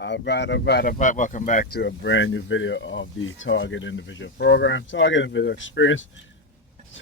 All right. Welcome back to a brand new video of the Target Individual Program, Target Individual Experience,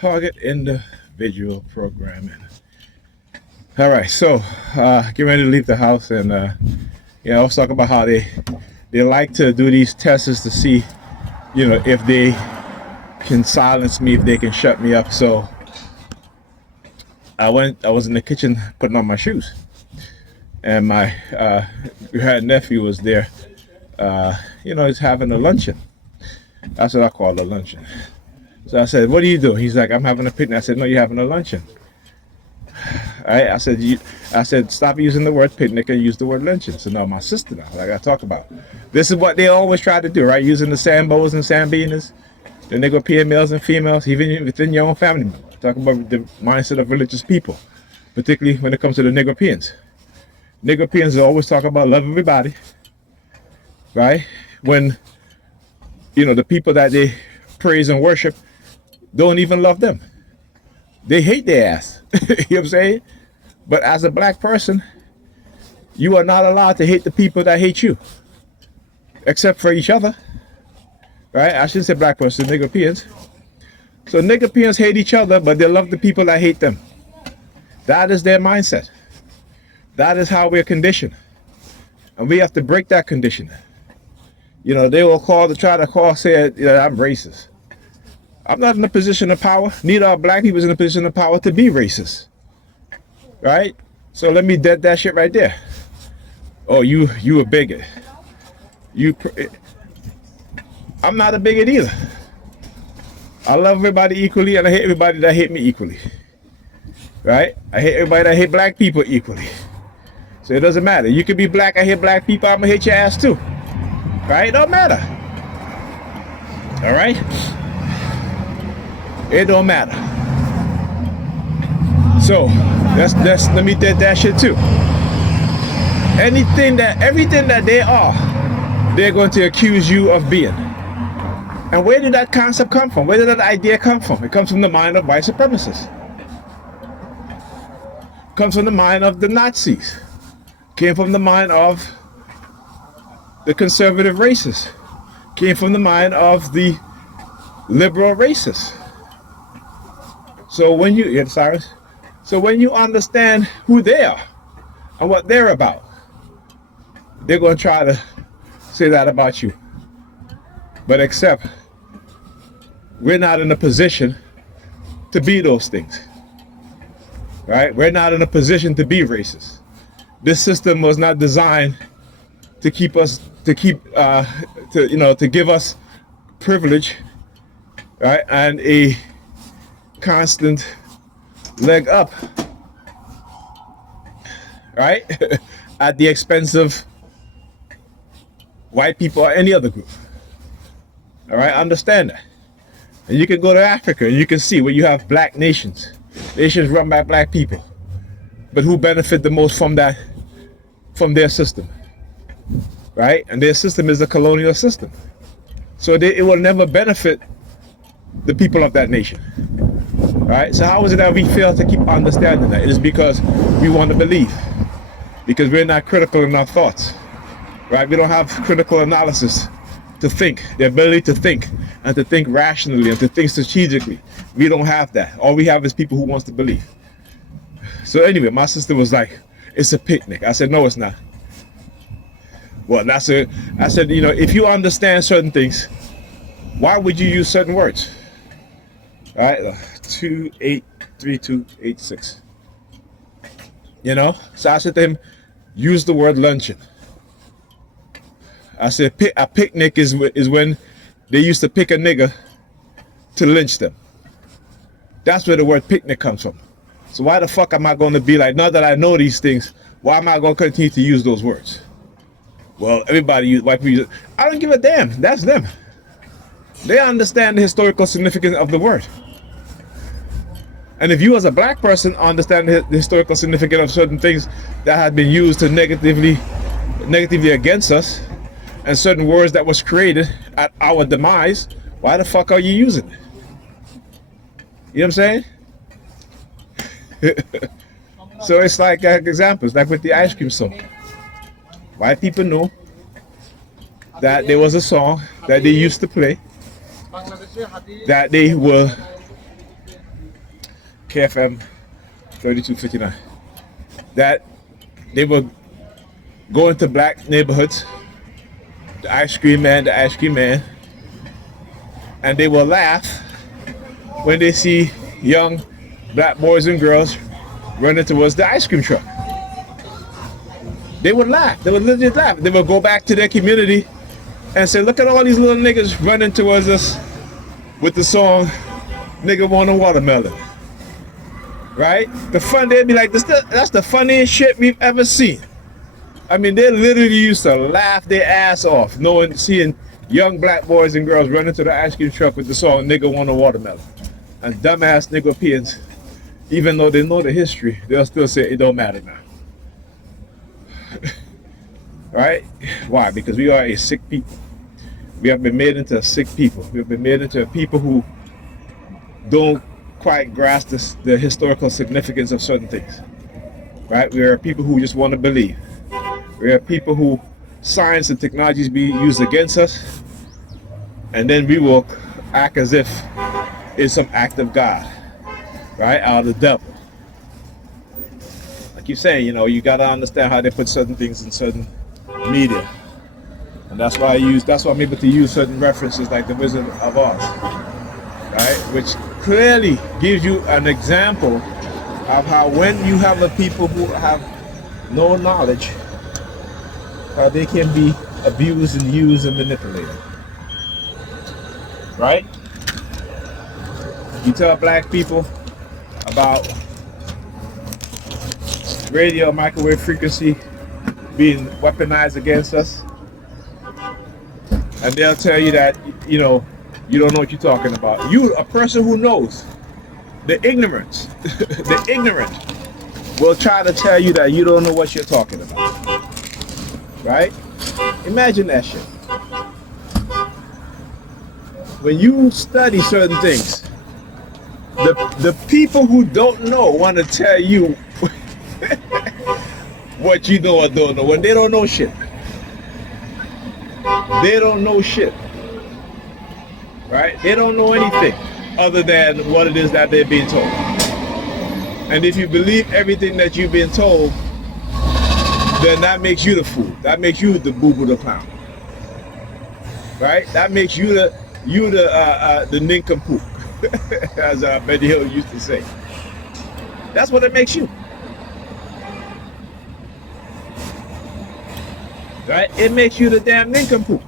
Target Individual Programming. All right, so get ready to leave the house, and let's talk about how they like to do these tests to see, if they can silence me, if they can shut me up. So I was in the kitchen putting on my shoes, and my nephew was there. He's having a luncheon. That's what I call a luncheon. So I said, "What are you doing?" He's like, "I'm having a picnic." I said, "No, you're having a luncheon." All right. I said, "Stop using the word picnic and use the word luncheon." So now my sister now, like I talk about, this is what they always try to do, right? Using the sambos and sambinas, the Negropean males and females, even within your own family member. Talk about the mindset of religious people, particularly when it comes to the Negropeans. Negropeans always talk about love everybody, right? When the people that they praise and worship don't even love them. They hate their ass. You know what I'm saying? But as a black person, you are not allowed to hate the people that hate you, except for each other, right? I shouldn't say black person, Negropeans. So Negropeans hate each other, but they love the people that hate them. That is their mindset. That is how we're conditioned. And we have to break that condition. They will say, I'm racist. I'm not in a position of power. Neither are black people in a position of power to be racist. Right? So let me dead that shit right there. Oh, you a bigot. I'm not a bigot either. I love everybody equally, and I hate everybody that hate me equally. Right? I hate everybody that hate black people equally. So it doesn't matter. You can be black, I hate black people, I'm gonna hate your ass too. Right? It don't matter. All right? It don't matter. So let me dead that shit too. Everything that they are, they're going to accuse you of being. And where did that concept come from? Where did that idea come from? It comes from the mind of white supremacists. It comes from the mind of the Nazis. It came from the mind of the conservative racists. It came from the mind of the liberal racists. So when you understand who they are and what they're about, they're going to try to say that about you. But except we're not in a position to be those things. Right? We're not in a position to be racist. This system was not designed to give us privilege, right? And a constant leg up, right? At the expense of white people or any other group. All right, understand that. And you can go to Africa and you can see where you have black nations run by black people, but who benefit the most from their system, right? And their system is a colonial system, so it will never benefit the people of that nation. Right? So how is it that we fail to keep understanding that? It is because we want to believe, because we're not critical in our thoughts, right? We don't have critical analysis to think, the ability to think and to think rationally and to think strategically. We don't have that. All we have is people who wants to believe. So anyway, my sister was like, "It's a picnic." I said, "No, it's not." Well, I said, if you understand certain things, why would you use certain words? All right, 283286. So I said to him, use the word luncheon. I said a picnic is when they used to pick a nigger to lynch them. That's where the word picnic comes from. So why the fuck am I going to be like, now that I know these things, why am I going to continue to use those words? Well, white people use it. I don't give a damn. That's them. They understand the historical significance of the word. And if you as a black person understand the historical significance of certain things that had been used to negatively against us, and certain words that was created at our demise, why the fuck are you using it? You know what I'm saying? So it's like examples, like with the ice cream song. White people know that there was a song that they used to play that they were KFM 3259 that they were going to black neighborhoods, the ice cream man, and they will laugh when they see young black boys and girls running towards the ice cream truck. They would laugh. They would legit laugh. They would go back to their community and say, look at all these little niggas running towards us with the song, Nigga Want a Watermelon. Right? The fun, they'd be like, that's the funniest shit we've ever seen. I mean, they literally used to laugh their ass off seeing young black boys and girls running to the ice cream truck with the song, Nigga Want a Watermelon. And dumbass Nigerians, even though they know the history, they'll still say it don't matter now. Right? Why? Because we are a sick people. We have been made into a sick people. We have been made into a people who don't quite grasp the historical significance of certain things. Right? We are people who just want to believe. We are people who science and technologies be used against us, and then we will act as if it's some act of God, right? Out of the devil. Like you're saying, you gotta understand how they put certain things in certain media. And that's why I'm able to use certain references like the Wizard of Oz, right? Which clearly gives you an example of how when you have a people who have no knowledge, how they can be abused and used and manipulated. Right? You tell black people about radio microwave frequency being weaponized against us, and they'll tell you that you don't know what you're talking about. You, a person who knows the ignorance, the ignorant will try to tell you that you don't know what you're talking about. Right? Imagine that shit. When you study certain things, the people who don't know want to tell you what you know or don't know when they don't know shit. They don't know shit. Right? They don't know anything other than what it is that they're being told. And if you believe everything that you've been told, then that makes you the fool. That makes you the boo-boo the clown. Right? That makes you the nincompoop, as Betty Hill used to say. That's what it makes you. Right? It makes you the damn nincompoop.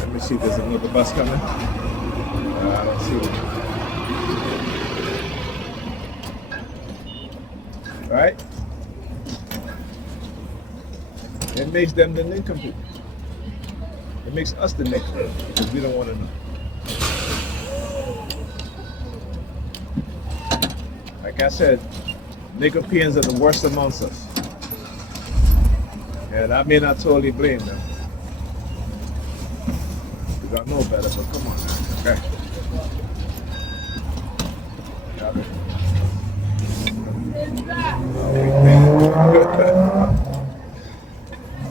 Let me see if there's another bus coming. I don't see it. Right? It makes them the nincompoop. It makes us the nincompoop because we don't want to know. Like I said, Nigerians are the worst amongst us. And I may not totally blame them. Because I know better, but come on now. Okay.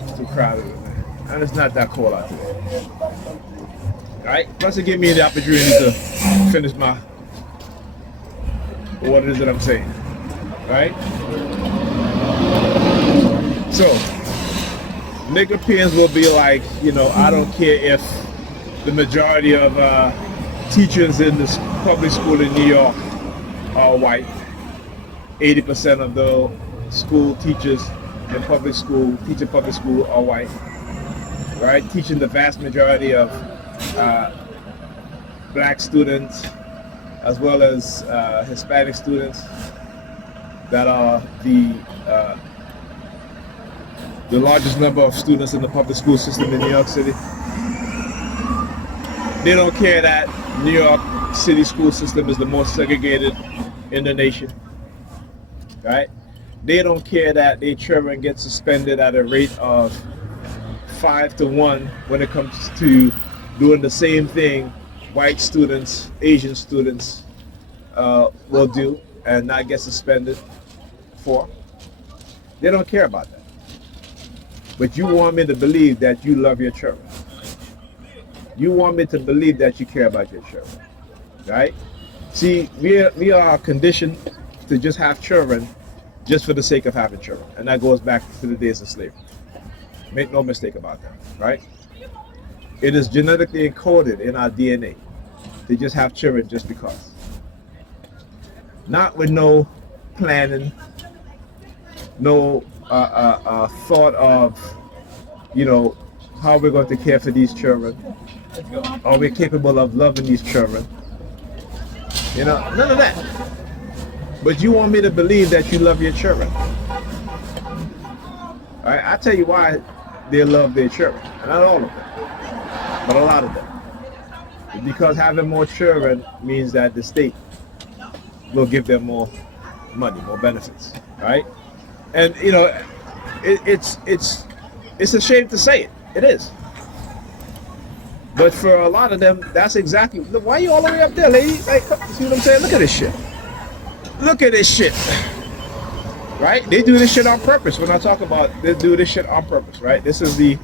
It's too crowded, man. And it's not that cold out there. Alright? Plus it gave me the opportunity to finish what it is that I'm saying. Right? So, Nigerians will be like, I don't care if the majority of teachers in this public school in New York are white. 80% of the school teachers in public school, public school are white. Right? Teaching the vast majority of black students as well as Hispanic students that are the largest number of students in the public school system in New York City. They don't care that New York City school system is the most segregated in the nation, right? They don't care that their children get suspended at a rate of 5-1 when it comes to doing the same thing white students, Asian students will do and not get suspended for. They don't care about that. But you want me to believe that you love your children. You want me to believe that you care about your children, right? See, we are conditioned to just have children just for the sake of having children. And that goes back to the days of slavery. Make no mistake about that, right? It is genetically encoded in our DNA to just have children just because. Not with no planning, no thought of, how we're going to care for these children. Are we capable of loving these children? None of that. But you want me to believe that you love your children. All right, I tell you why they love their children. Not all of them, but a lot of them. Because having more children means that the state will give them more money, more benefits, right? And it's a shame to say it. It is. But for a lot of them, that's exactly. Look, why are you all the way up there, lady? Like, see what I'm saying? Look at this shit. Look at this shit. Right? They do this shit on purpose. When I talk about they do this shit on purpose, right? This is the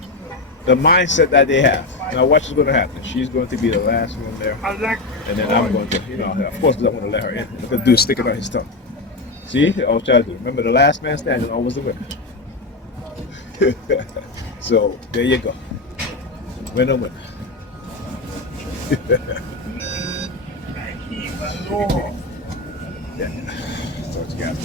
mindset that they have. Now, watch what's going to happen. She's going to be the last one there, and then I'm going to, of course, I want to let her in. Look at the dude sticking out his tongue. See? I was trying to remember the last man standing always the winner. So there you go. Winner, winner. Yeah. So it's got